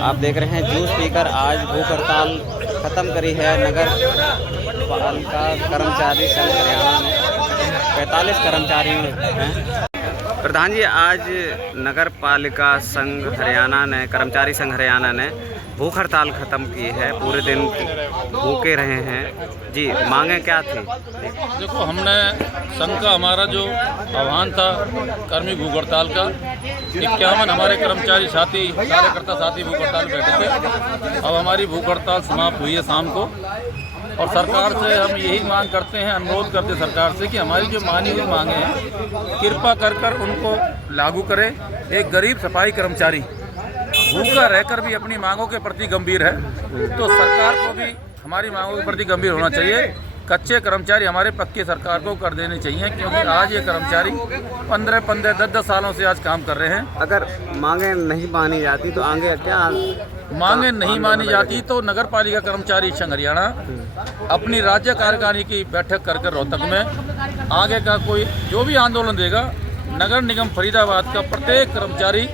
आप देख रहे हैं जूस पीकर आज भूख हड़ताल ख़त्म करी है नगर पालिका कर्मचारी संघ हरियाणा ने। 45 कर्मचारी हैं। प्रधान जी, आज नगर पालिका संघ हरियाणा ने, कर्मचारी संघ हरियाणा ने भूख हड़ताल ख़त्म की है। पूरे दिन भूखे रहे हैं जी। मांगे क्या थी? देखो, हमने संघ का हमारा जो आह्वान था कर्मी भूख हड़ताल का, 51 हमारे कर्मचारी साथी कार्यकर्ता साथी भूख हड़ताल बैठे थे। अब हमारी भूख हड़ताल समाप्त हुई है शाम को, और सरकार से हम यही मांग करते हैं, अनुरोध करते हैं सरकार से कि हमारी जो मानी हुई मांगे हैं कृपा कर उनको लागू करें। एक गरीब सफाई कर्मचारी भूखा रहकर भी अपनी मांगों के प्रति गंभीर है, तो सरकार को भी हमारी मांगों के प्रति गंभीर होना चाहिए। कच्चे कर्मचारी हमारे पक्के सरकार को कर देने चाहिए, क्योंकि आज ये कर्मचारी 15-15, 10-10 सालों से आज काम कर रहे हैं। अगर मांगे नहीं मानी जाती तो आगे क्या? मांगे नहीं मानी जाती तो नगर पालिका कर्मचारी संघ हरियाणा अपनी राज्य कार्यकारिणी की बैठक कर रोहतक में आगे का कोई जो भी आंदोलन देगा, नगर निगम फरीदाबाद का प्रत्येक कर्मचारी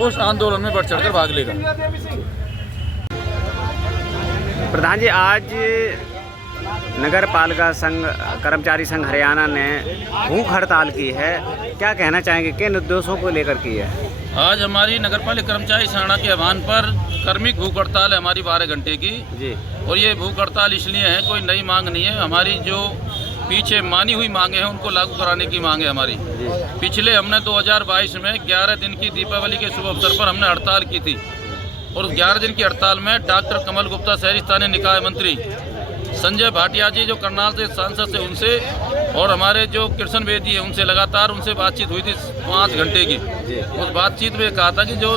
उस आंदोलन में बढ़ चढ़कर भाग लेगा। प्रधान जी, आज नगर पालिका संघ कर्मचारी संघ हरियाणा ने भूख हड़ताल की है, क्या कहना चाहेंगे? किन उद्देश्यों को लेकर की है? आज हमारी नगर पालिका कर्मचारी संघ के आह्वान पर कर्मिक भूख हड़ताल है हमारी 12 घंटे की जी। और ये भूख हड़ताल इसलिए है, कोई नई मांग नहीं है। हमारी जो पीछे मानी हुई मांगे हैं उनको लागू कराने की मांग है हमारी। पिछले हमने 2022 में 11 दिन की दीपावली के शुभ अवसर पर हमने हड़ताल की थी, और 11 दिन की हड़ताल में डॉक्टर कमल गुप्ता शहरी स्थानीय निकाय मंत्री, संजय भाटिया जी जो करनाल से सांसद से, उनसे और हमारे जो कृष्ण बेदी है उनसे लगातार उनसे बातचीत हुई थी 5 घंटे की। उस बातचीत में कहा था कि जो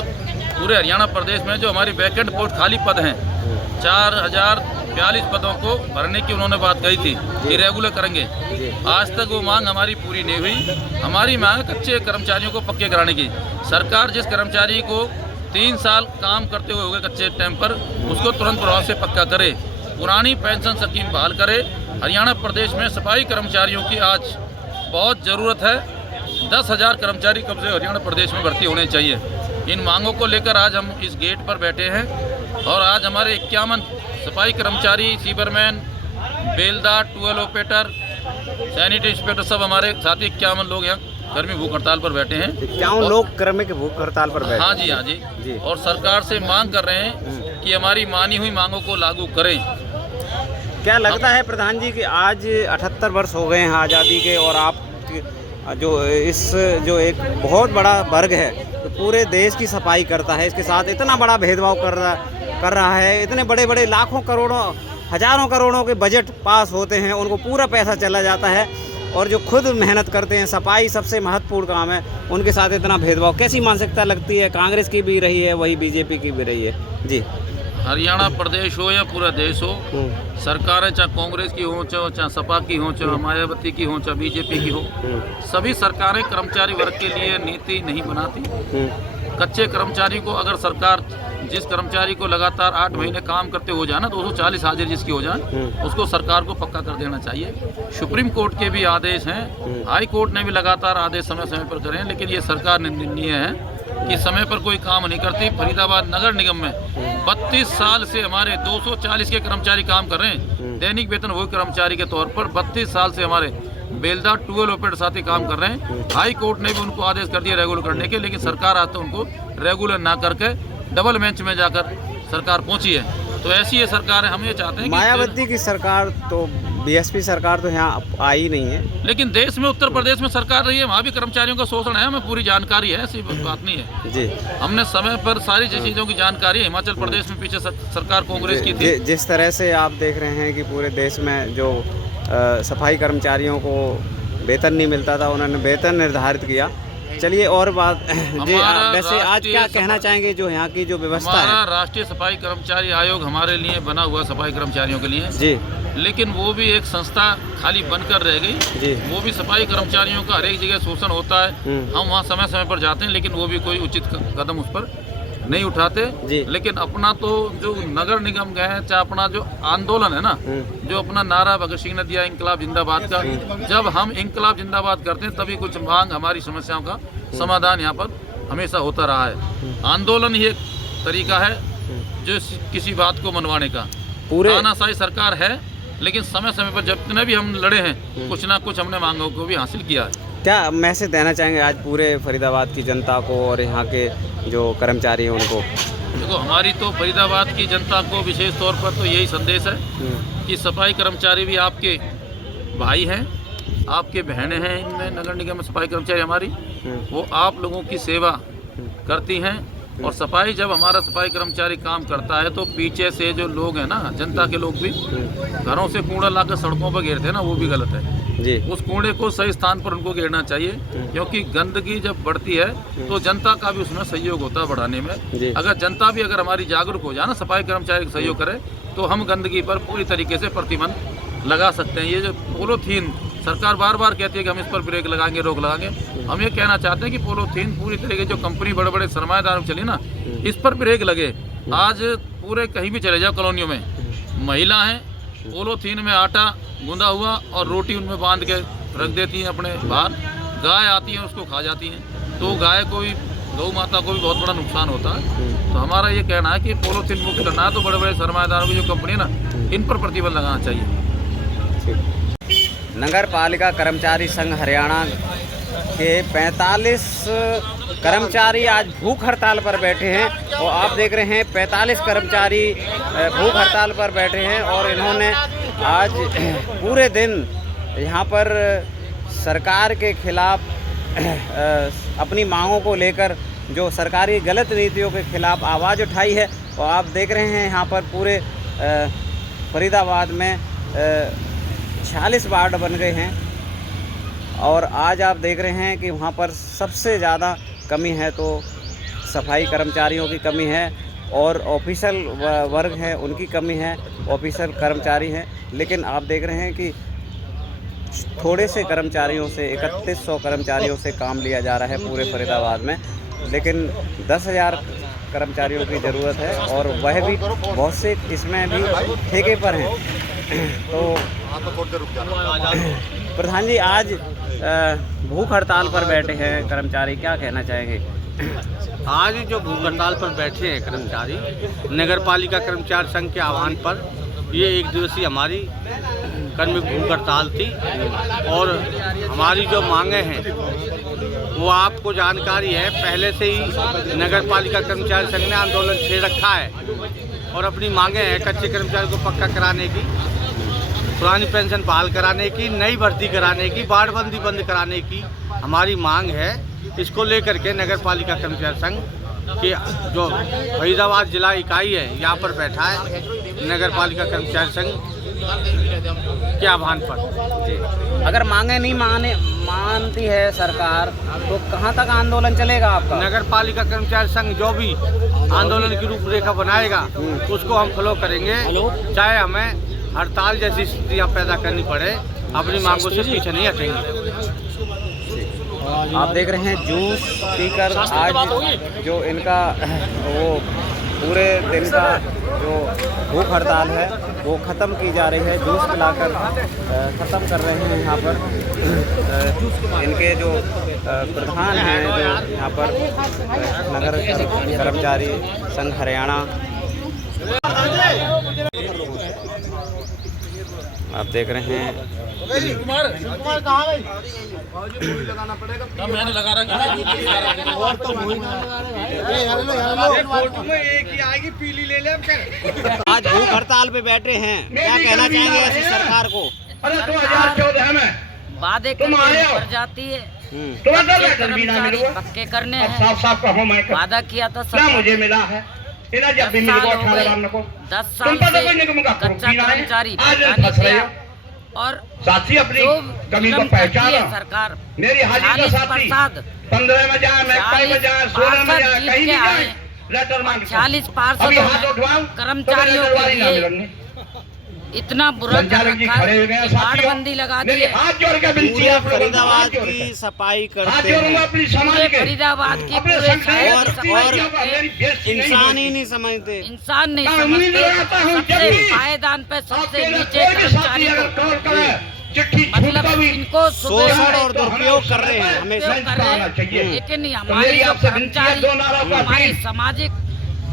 पूरे हरियाणा प्रदेश में जो हमारी वैकेंट पोस्ट खाली पद हैं 4042 पदों को भरने की उन्होंने बात कही थी कि रेगुलर करेंगे। आज तक वो मांग हमारी पूरी नहीं हुई। हमारी मांग कच्चे कर्मचारियों को पक्के कराने की। सरकार जिस कर्मचारी को 3 साल काम करते हुए हो गए कच्चे टाइम पर, उसको तुरंत प्रभाव से पक्का करे। पुरानी पेंशन स्कीम बहाल करे। हरियाणा प्रदेश में सफाई कर्मचारियों की आज बहुत ज़रूरत है। 10,000 कर्मचारी कब से हरियाणा प्रदेश में भर्ती होने चाहिए। इन मांगों को लेकर आज हम इस गेट पर बैठे हैं, और आज हमारे 51 सफाई कर्मचारी, सीवरमैन, बेलदार, ट्यूबवेल ऑपरेटर, सैनिटरी इंस्पेक्टर, सब हमारे साथी 51 लोग यहाँ कर्मी भूख हड़ताल पर बैठे हैं। 51 लोग कर्मिक भूख हड़ताल पर बैठे? हाँ जी, हाँ जी। और सरकार से मांग कर रहे हैं कि हमारी मानी हुई मांगों को लागू करें। क्या लगता है प्रधान जी कि आज 78 वर्ष हो गए हैं आज़ादी के, और आप जो एक बहुत बड़ा वर्ग है तो पूरे देश की सफाई करता है, इसके साथ इतना बड़ा भेदभाव कर रहा है। इतने बड़े बड़े लाखों करोड़ों हजारों करोड़ों के बजट पास होते हैं, उनको पूरा पैसा चला जाता है, और जो खुद मेहनत करते हैं, सफाई सबसे महत्वपूर्ण काम है, उनके साथ इतना भेदभाव। कैसी मानसिकता लगती है? कांग्रेस की भी रही है, वही बीजेपी की भी रही है जी। हरियाणा प्रदेश हो या पूरा देश हो, सरकारें चाहे कांग्रेस की हो, चाहे सपा की हो, चाहे मायावती की हो, चाहे बीजेपी की हो, सभी सरकारें कर्मचारी वर्ग के लिए नीति नहीं बनाती। कच्चे कर्मचारी को अगर सरकार जिस कर्मचारी को लगातार 8 महीने काम करते हो जाए ना, 240 हाजिर जिसकी हो जाए, उसको सरकार को पक्का कर देना चाहिए। सुप्रीम कोर्ट के भी आदेश हैं, हाई कोर्ट ने भी लगातार आदेश समय समय पर करे हैं, लेकिन ये सरकार निर्णय है कि समय पर कोई काम नहीं करती। फरीदाबाद नगर निगम में 32 साल से हमारे 240 के कर्मचारी काम कर रहे हैं। दैनिक वेतन वही कर्मचारी के तौर पर 32 साल से हमारे बेलदार, ट्यूबवेल ऑपरेटर साथी काम कर रहे हैं। हाई कोर्ट ने भी उनको आदेश कर दिया रेगुलर करने के, लेकिन सरकार आज तो उनको रेगुलर ना करके डबल बेंच में जाकर सरकार पहुंची है। तो ऐसी ये सरकार है। हम ये चाहते हैं कि मायावती की सरकार तो, बीएसपी सरकार तो यहाँ आई नहीं है, लेकिन देश में उत्तर प्रदेश में सरकार रही है, वहाँ भी कर्मचारियों का शोषण है, हमें पूरी जानकारी है, ऐसी बात नहीं है जी। हमने समय पर सारी चीज़ों की जानकारी है। हिमाचल प्रदेश में पीछे सरकार कांग्रेस की थी। जिस तरह से आप देख रहे हैं कि पूरे देश में जो सफाई कर्मचारियों को वेतन नहीं मिलता था, उन्होंने वेतन निर्धारित किया। चलिए और बात जी, वैसे आज क्या कहना चाहेंगे जो यहाँ की जो व्यवस्था है? हमारा राष्ट्रीय सफाई कर्मचारी आयोग हमारे लिए बना हुआ सफाई कर्मचारियों के लिए जी, लेकिन वो भी एक संस्था खाली बनकर रह गई जी। वो भी सफाई कर्मचारियों का हर एक जगह शोषण होता है। हम वहाँ समय समय पर जाते हैं, लेकिन वो भी कोई उचित कदम उस पर नहीं उठाते। लेकिन अपना तो जो नगर निगम गए हैं, चाहे अपना जो आंदोलन है ना, जो अपना नारा भगत सिंह ने दिया इंकलाब जिंदाबाद का, जब हम इंकलाब जिंदाबाद करते हैं तभी कुछ मांग, हमारी समस्याओं का समाधान यहाँ पर हमेशा होता रहा है। आंदोलन ही एक तरीका है। जो किसी बात को मनवाने का। पूरे तानाशाही सरकार है, लेकिन समय समय पर जितने भी हम लड़े हैं कुछ ना कुछ हमने मांगों को भी हासिल किया है। क्या मैसेज देना चाहेंगे आज पूरे फरीदाबाद की जनता को और यहाँ के जो कर्मचारी हैं उनको? देखो, हमारी तो फरीदाबाद की जनता को विशेष तौर पर तो यही संदेश है कि सफाई कर्मचारी भी आपके भाई हैं, आपके बहनें हैं। इनमें नगर निगम में सफाई कर्मचारी हमारी वो आप लोगों की सेवा करती हैं। और सफाई, जब हमारा सफाई कर्मचारी काम करता है तो पीछे से जो लोग हैं ना, जनता के लोग भी घरों से कूड़ा लाकर सड़कों पर घेरते हैं ना, वो भी गलत है जी। उस कूड़े को सही स्थान पर उनको घेरना चाहिए, क्योंकि गंदगी जब बढ़ती है तो जनता का भी उसमें सहयोग होता है बढ़ाने में। अगर जनता भी अगर हमारी जागरूक हो जाए ना, सफाई कर्मचारी का सहयोग करे, तो हम गंदगी पर पूरी तरीके से प्रतिबंध लगा सकते हैं। ये जो पॉलीथीन सरकार बार बार कहती है कि हम इस पर ब्रेक लगाएंगे, रोक लगाएंगे, हम ये कहना चाहते हैं कि पॉलीथीन पूरी तरीके जो कंपनी बड़े बड़े सरमाएदार चली ना, इस पर ब्रेक लगे। आज पूरे कहीं भी चले जाओ कॉलोनियों में, महिला हैं पॉलीथीन में आटा गूंदा हुआ और रोटी उनमें बांध के रख देती हैं अपने बाहर, गाय आती है उसको खा जाती हैं, तो गाय को भी, गौ माता को भी बहुत बड़ा नुकसान होता है। तो हमारा ये कहना है कि पॉलीथीन मुक्त करना है तो बड़े बड़े सरमाएदारों की जो कंपनी है ना, इन पर प्रतिबंध लगाना चाहिए। नगर पालिका कर्मचारी संघ हरियाणा के 45 कर्मचारी आज भूख हड़ताल पर बैठे हैं और आप देख रहे हैं 45 कर्मचारी भूख हड़ताल पर बैठे हैं और इन्होंने आज पूरे दिन यहाँ पर सरकार के खिलाफ अपनी मांगों को लेकर, जो सरकारी गलत नीतियों के खिलाफ आवाज़ उठाई है। और आप देख रहे हैं यहाँ पर पूरे फरीदाबाद में 46 वार्ड बन गए हैं और आज आप देख रहे हैं कि वहाँ पर सबसे ज़्यादा कमी है तो सफाई कर्मचारियों की कमी है और ऑफिशियल वर्ग है उनकी कमी है, ऑफिशियल कर्मचारी हैं। लेकिन आप देख रहे हैं कि थोड़े से कर्मचारियों से 3100 कर्मचारियों से काम लिया जा रहा है पूरे फरीदाबाद में, लेकिन 10,000 कर्मचारियों की ज़रूरत है और वह भी बहुत से इसमें भी ठेके पर हैं। तो प्रधान जी, आज भूख हड़ताल पर बैठे हैं कर्मचारी, क्या कहना चाहेंगे? आज जो भूख हड़ताल पर बैठे हैं कर्मचारी, नगर पालिका कर्मचारी संघ के आह्वान पर, ये 1 दिवसीय हमारी कर्मचारी भूख हड़ताल थी और हमारी जो मांगे हैं वो आपको जानकारी है, पहले से ही नगर पालिका कर्मचारी संघ ने आंदोलन छेड़ रखा है और अपनी मांगे हैं कच्चे कर्मचारी को पक्का कराने की, पुरानी पेंशन बहाल कराने की, नई भर्ती कराने की, बाड़बंदी बंद कराने की हमारी मांग है। इसको लेकर के नगर पालिका कर्मचारी संघ की जो फरीदाबाद जिला इकाई है यहाँ पर बैठा है, नगर पालिका कर्मचारी संघ के आह्वान पर। अगर मांगे नहीं मानती है सरकार तो कहाँ तक आंदोलन चलेगा आपका? नगर पालिका कर्मचारी संघ जो भी आंदोलन की रूपरेखा बनाएगा उसको हम फॉलो करेंगे, चाहे हमें हड़ताल जैसी स्थितियाँ पैदा करनी पड़े, अपनी मांगों से पीछे नहीं हटेंगे। आप देख रहे हैं जूस पीकर आज जो इनका वो पूरे दिन का जो भूख हड़ताल है वो ख़त्म की जा रही है, जूस पिलाकर ख़त्म कर रहे हैं। यहाँ पर इनके जो प्रधान हैं, जो यहाँ पर नगर कर्मचारी संघ हरियाणा, आप देख रहे हैं मैंने लगा रखा आज भूख हड़ताल पे बैठे हैं, क्या कहना चाहेंगे ऐसी सरकार को? 2014 में वादे कर जाती है, पक्के करने हैं। साफ साफ कहो, मैं वादा किया था क्या मुझे मिला है? 10 साल से कच्चा कर्मचारी परेशानी किया और साथी अपनी कमी को पहचाना। सरकार मेरी हाजिर का साथी 15 में जाए, मैं में जाए, 16 में जाए, कहीं भी जाए, लेटर मांग 40 पार्षदों कर्मचारियों के लिए इतना बुरा कर रखा है, बाड़बंदी लगा दी है। पूरे फरीदाबाद की सफाई करते हैं, पूरे फरीदाबाद की और इंसान ही नहीं समझते, इंसान नहीं समझते। सबसे पायदान पे सबसे नीचे कर्मचारी को मतलब इनको शोषण और दुरुपयोग कर रहे हैं हमेशा। लेकिन हमारी जो कर्मचारी, हमारी सामाजिक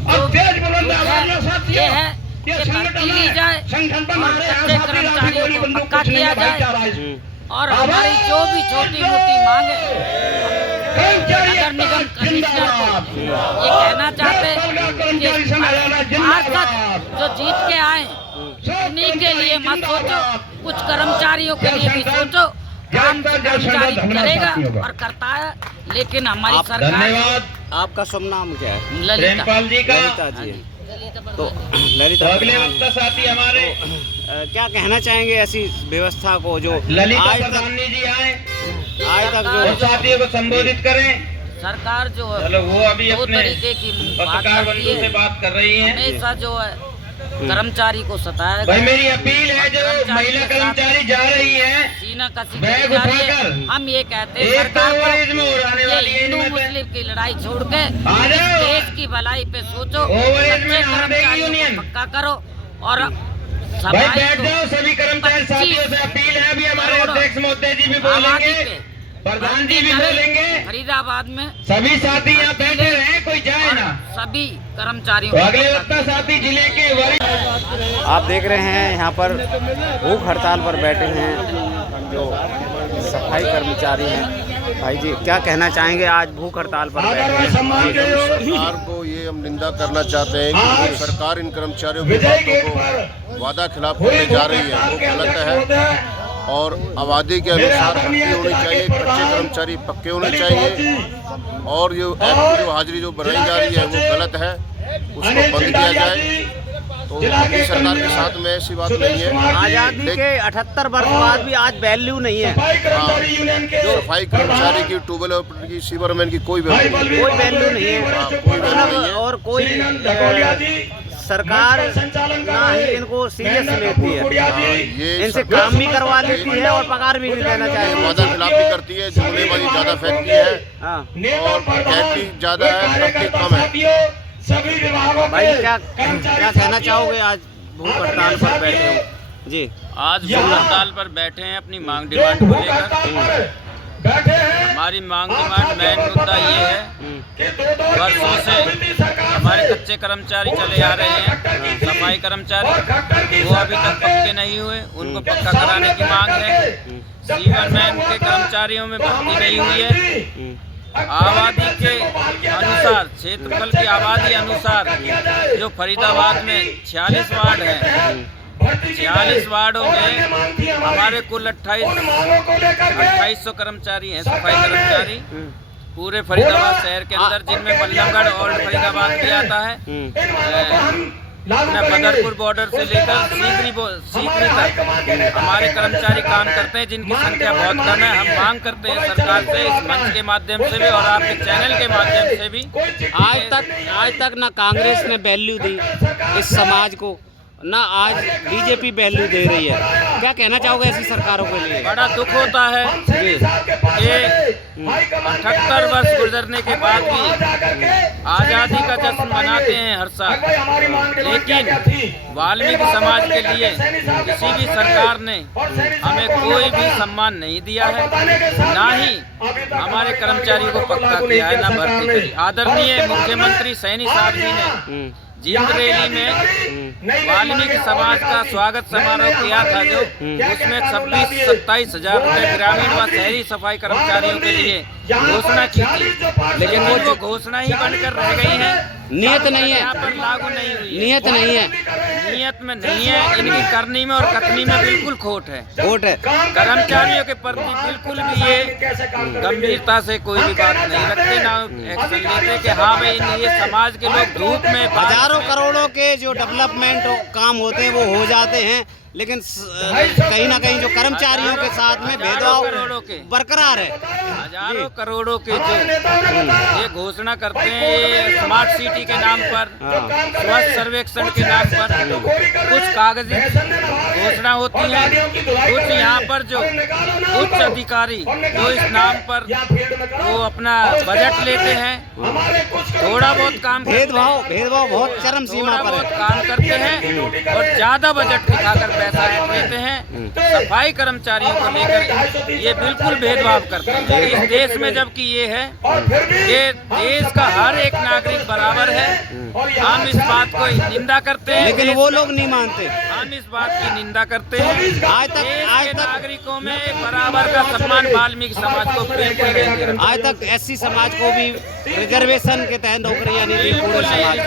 अब तेज बुलंद आवाज में साथियों, ये है कि भर्ती ली जाए संगठन पर और हमारे यहाँ कच्चे साथी लाठी कर्मचारियों गोली को बंदूक पक्का कुछ नहीं किया है भाईचारा जाए है। और हमारी जो भी छोटी मोटी मांग है कर्मचारी नगर निगम कमिश्नर को ये कहना चाहते हैं कि पार्षद जो जीत के आए उन्हीं के लिए मत सोचो, कुछ कर्मचारियों के लिए भी सोचो। काम कर्मचारी करेगा और करता है, लेकिन हमारी सरकार धन्यवाद। आपका शुभ नाम क्या है? ललिता प्रेमपाल जी का। ललिता जी। तो ललिता, अगले वक्ता साथी हमारे क्या कहना चाहेंगे ऐसी व्यवस्था को जो ललिता आज तक प्रधानी जी आए आज तक और जो साथियों को संबोधित करें। सरकार जो है चलो वो अभी दो अपने तरीके की बात पत्रकार करती बंधु से है। बात कर रही हैं। हमेशा जो है कर्मचारी को सताया भाई गया। मेरी अपील है, जो महिला कर्मचारी जा रही है सीना कसी बैग करी जा रही उठाकर है। हम ये कहते हैं एक तो सरकार को ओवरेज में उड़ाने ये वाली है हिंदू इनमें से। मुस्लिम की लड़ाई छोड़ के आ जाओ। देश की भलाई पे सोचो, ओवरेज में कच्चे आ गई कर्मचारियों यूनियन। को पक्का करो और भाई सफाई बैठ को जाओ। सभी कर्मचारी साथियों से अपील है, अभी हमारे अध्यक्ष महोदय जी भी आबादी बोलेंगे, पे प्रधान जी भी बोलेंगे। फरीदाबाद में सभी साथी यहाँ बैठे रहे, कोई जाए ना। सभी कर्मचारियों तो को अगले पक्का वक्ता साथी जिले के वरिष्ठ आप देख रहे हैं यहाँ पर भूख हड़ताल पर बैठे हैं जो सफाई कर्मचारी हैं। भाई जी क्या कहना चाहेंगे, आज भूख हड़ताल पर बैठे हैं? सम्मान के योग सरकार को ये हम निंदा करना चाहते हैं कि जो सरकार इन कर्मचारियों की विजय गेट बातों पर को वादा खिलाफ करने जा रही है वो गलत है। और आबादी के अनुसार भर्ती होनी चाहिए, कच्चे कर्मचारी पक्के होने चाहिए और जो एक्ट की जो हाजिरी जो बनाई जा रही है वो गलत है, उसको बंद किया जाए। तो मोदी सरकार के साथ में ऐसी बात नहीं है। आज़ादी के 78 वर्ष बाद भी आज वैल्यू नहीं है। जो सफाई कर्मचारी की, ट्यूबवेल ऑपरेटर की, सीवरमैन की कोई वैल्यू नहीं है। कोई वैल्यू नहीं है। कोई वैल्यू नहीं है। और कोई सरकार ना ही इनको सीरियस लेती है, ये इनसे सरकार काम भी करवा लेती है और पगार भी नहीं देना ये चाहिए। वादा खिलाफ भी करती है, जुमलेबाजी ज़्यादा फैलती है हाँ और कहती ज़्यादा है, करती कम है। भाई क्या कहना चाहोगे, आज भूख हड़ताल पर बैठे हो जी? आज भूख हड़ताल पर बैठे हैं अपनी मांग डिमांड को लेकर। हमारी मांग डिमांड मेन मुद्दा ये है, वर्षों से हमारे कच्चे कर्मचारी चले आ रहे हैं, सफाई कर्मचारी वो अभी तक पक्के नहीं हुए, उनको पक्का कराने की मांग है। सीवरमैन के कर्मचारियों में भर्ती नहीं हुई है। आबादी के अनुसार, क्षेत्रफल की आबादी अनुसार जो फरीदाबाद में 46 वार्ड हैं, 46 वार्डों में हमारे कुल 2800 कर्मचारी हैं, सफाई कर्मचारी पूरे फरीदाबाद शहर के अंदर, जिनमें बल्लभगढ़ और फरीदाबाद भी आता है। बदरपुर बॉर्डर से लेकर सीकरी तक हमारे कर्मचारी काम करते हैं, जिनकी संख्या बहुत कम है। हम मांग करते हैं सरकार से इस मंच के माध्यम से भी और आपके चैनल के माध्यम से भी। आज तक ना कांग्रेस ने वैल्यू दी इस समाज को, ना आज बीजेपी वैल्यू दे रही है। क्या कहना चाहोगे ऐसी सरकारों के लिए? बड़ा दुख होता है कि 78 वर्ष गुजरने के बाद भी आज़ादी का जश्न मनाते हैं हर साल, लेकिन वाल्मीकि समाज के लिए किसी भी सरकार ने हमें कोई भी सम्मान नहीं दिया है, ना ही हमारे कर्मचारियों को पक्का किया है, ना भर्ती करी। आदरणीय मुख्यमंत्री सैनी साहब जी ने जींद रैली में वाल्मीकि समाज का स्वागत समारोह किया था, जो उसमें 26-27 हजार रुपये ग्रामीण व शहरी सफाई कर्मचारियों के लिए घोषणा की थी, लेकिन वो घोषणा ही बनकर रह गई है। नियत नहीं है, यहाँ पर लागू नहीं हुई है। नियत नहीं है, नियत में नहीं है, इनकी करनी में और कथनी में बिल्कुल खोट है। वोट है। कर्मचारियों के प्रति बिल्कुल भी ये गंभीरता से कोई भी बात नहीं रखते, ना एक्शन लेते कि हाँ भाई ये समाज के लोग धूप में हजारों करोड़ों के जो डेवलपमेंट काम होते हैं वो हो जाते हैं, लेकिन कहीं ना कहीं जो कर्मचारियों के साथ में भेदभाव बरकरार है। हजारों करोड़ों के जो ये घोषणा करते हैं, ये स्मार्ट सिटी के नाम पर, स्वच्छ सर्वेक्षण के नाम पर कुछ कागजी घोषणा होती है। कुछ यहाँ पर जो उच्च अधिकारी जो इस नाम पर वो अपना बजट लेते हैं, थोड़ा बहुत भेदभाव बहुत चरम सीमा पर काम करते हैं और ज्यादा बजट दिखा कर पैसा ऐड लेते हैं। सफाई कर्मचारियों को लेकर ये बिल्कुल भेदभाव करते हैं इस देश में, जबकि ये है ये देश का हर एक नागरिक बराबर है। हम इस बात को निंदा करते हैं, लेकिन वो लोग नहीं मानते। हम इस बात की निंदा करते हैं। आज तक नागरिकों में बराबर का सम्मान वाल्मीकि समाज को बिल्कुल नहीं दे रहा। आज तक एससी समाज को भी रिजर्वेशन के तहत नौकरियां नहीं दी। पूरे समाज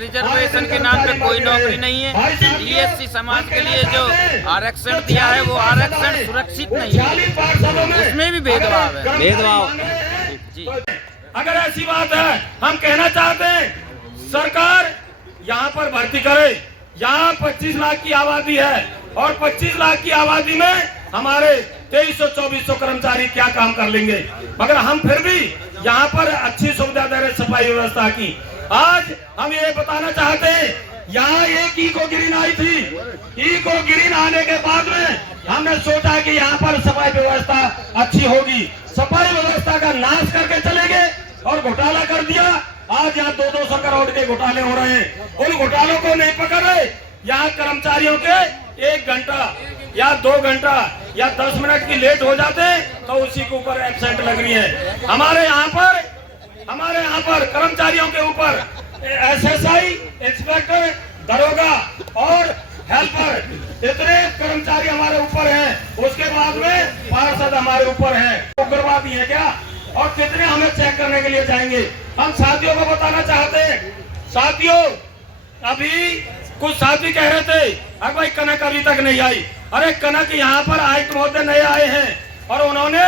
रिजर्वेशन के नाम पे कोई नौकरी नहीं है। डीएससी समाज के लिए जो आरक्षण दिया है वो आरक्षण सुरक्षित नहीं है, उसमें भी भेदभाव है। भेदभाव जी, अगर ऐसी बात है, हम कहना चाहते हैं सरकार यहाँ पर भर्ती करे। यहाँ 25 लाख की आबादी है और 25 लाख की आबादी में हमारे 2300-2400 कर्मचारी क्या काम कर लेंगे, मगर हम फिर भी यहाँ पर अच्छी सुविधा दे रहे सफाई व्यवस्था की। आज हम ये बताना चाहते हैं, यहाँ एक इको ग्रीन आई थी। इको ग्रीन आने के बाद में हमने सोचा कि यहाँ पर सफाई व्यवस्था अच्छी होगी। सफाई व्यवस्था का नाश करके चले गए और घोटाला कर दिया। आज यहाँ 200 करोड़ के घोटाले हो रहे हैं। उन घोटालों को नहीं पकड़ रहे। यहाँ कर्मचारियों के 1 घंटा या 2 घंटा या 10 मिनट की लेट हो जाते हैं तो उसी के ऊपर एब्सेंट लग रही है। हमारे यहाँ पर कर्मचारियों के ऊपर एसएसआई, इंस्पेक्टर, दरोगा और हेल्पर इतने कर्मचारी हमारे ऊपर हैं। उसके बाद में पार्षद हमारे ऊपर हैं। उग्रवादी है क्या? और कितने हमें चेक करने के लिए जाएंगे? हम साथियों को बताना चाहते हैं, साथियों अभी कुछ साथी कह रहे थे अरे भाई कनक अभी तक नहीं आई। अरे कनक यहाँ पर आयुक्त महोदय नए आए हैं और उन्होंने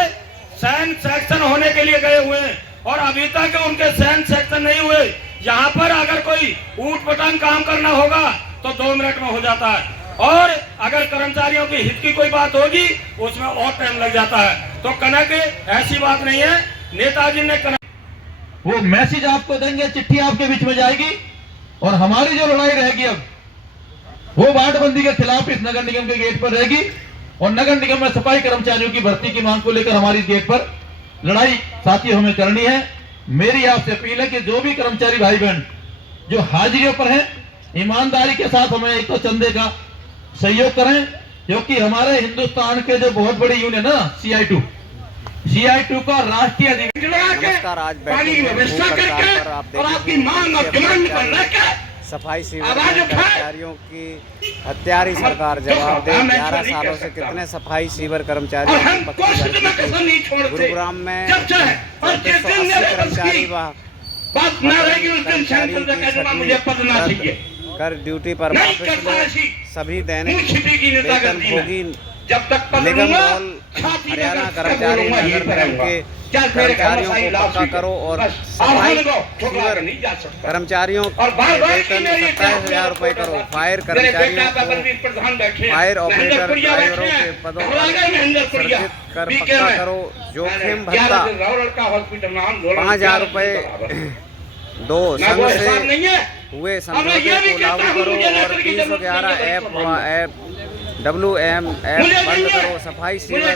सैन सेक्शन होने के लिए गए हुए हैं और अभी तक उनके सैन सेक्शन नहीं हुए। यहाँ पर अगर कोई ऊट पटांग काम करना होगा तो 2 मिनट में हो जाता है और अगर कर्मचारियों के हित की कोई बात होगी उसमें और टाइम लग जाता है। तो कनक ऐसी बात नहीं है। नेताजी ने कनक वो मैसेज आपको देंगे, चिट्ठी आपके बीच में जाएगी और हमारी जो लड़ाई रहेगी अब वो वार्डबंदी के खिलाफ इस नगर निगम के गेट पर रहेगी और नगर निगम में सफाई कर्मचारियों की भर्ती की मांग को लेकर हमारी इस गेट पर लड़ाई साथियों हमें करनी है। मेरी आपसे अपील है कि जो भी कर्मचारी भाई बहन जो हाजिरियों पर हैं, ईमानदारी के साथ हमें एक तो चंदे का सहयोग करें, क्योंकि हमारे हिंदुस्तान के जो बहुत बड़ी यूनियन है ना CI2 का राष्ट्रीय नमस्कार। आज पानी की व्यवस्था करके और आपकी मांग और डिमांड पर लेकर सफाई सीवर कर्मचारियों की हत्यारी सरकार जवाब दे। 11 सालों से कितने सफाई सीवर कर्मचारियों की पक्की भर्ती की। गुरुग्राम में 380 कर्मचारी कर ड्यूटी पर वापस, सभी दैनिक वेतन भोगी निगम और हरियाणा कर्मचारी नगर निगम के कर्मचारियों को पक्का करो और सफाई सीवर कर्मचारियों के वेतन 27,000 रुपए करो। फायर कर्मचारियों को फायर ऑपरेटर ड्राइवरों के पदों पर सर्जित कर पक्का करो। जोखिम भत्ता 5,000 रुपए दो। संघ से हुए समझौते को लागू करो और 311 WMF बंद करो। सफाई सीवर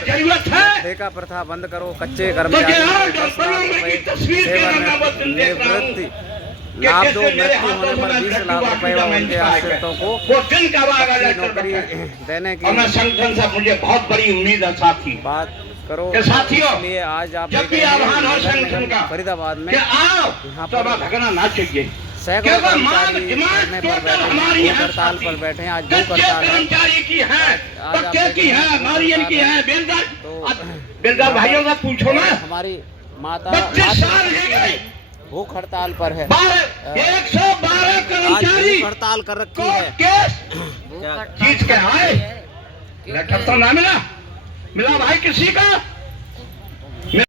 ठेका प्रथा बंद करो। कच्चे कर्मचारियों को 10 लाख रुपए सेवानिवृत्ति लाभ दो। मृत्यु होने पर 20 लाख रुपए व उनके आश्रितों को नौकरी देने की मुझे बहुत बड़ी उम्मीद है। साथी बात करो। साथियों, इसलिए आज आप जब भी आह्वान हो संगठन का फरीदाबाद में यहाँ पर भगना ना चाहिए। सैकड़ों कर्मचारी धरने पर बैठे, भूख हड़ताल पर बैठे हैं। आज भूख हड़ताल कर्मचारी की है, पक्के की है, नारियल की है, बेलदार भाइयों का पूछो ना। हमारी माता 25 साल है भूख हड़ताल पर है। 112 कर्मचारी भूख हड़ताल कर रखी है। केस जीत के आए, लेटर तो ना मिला भाई किसी का।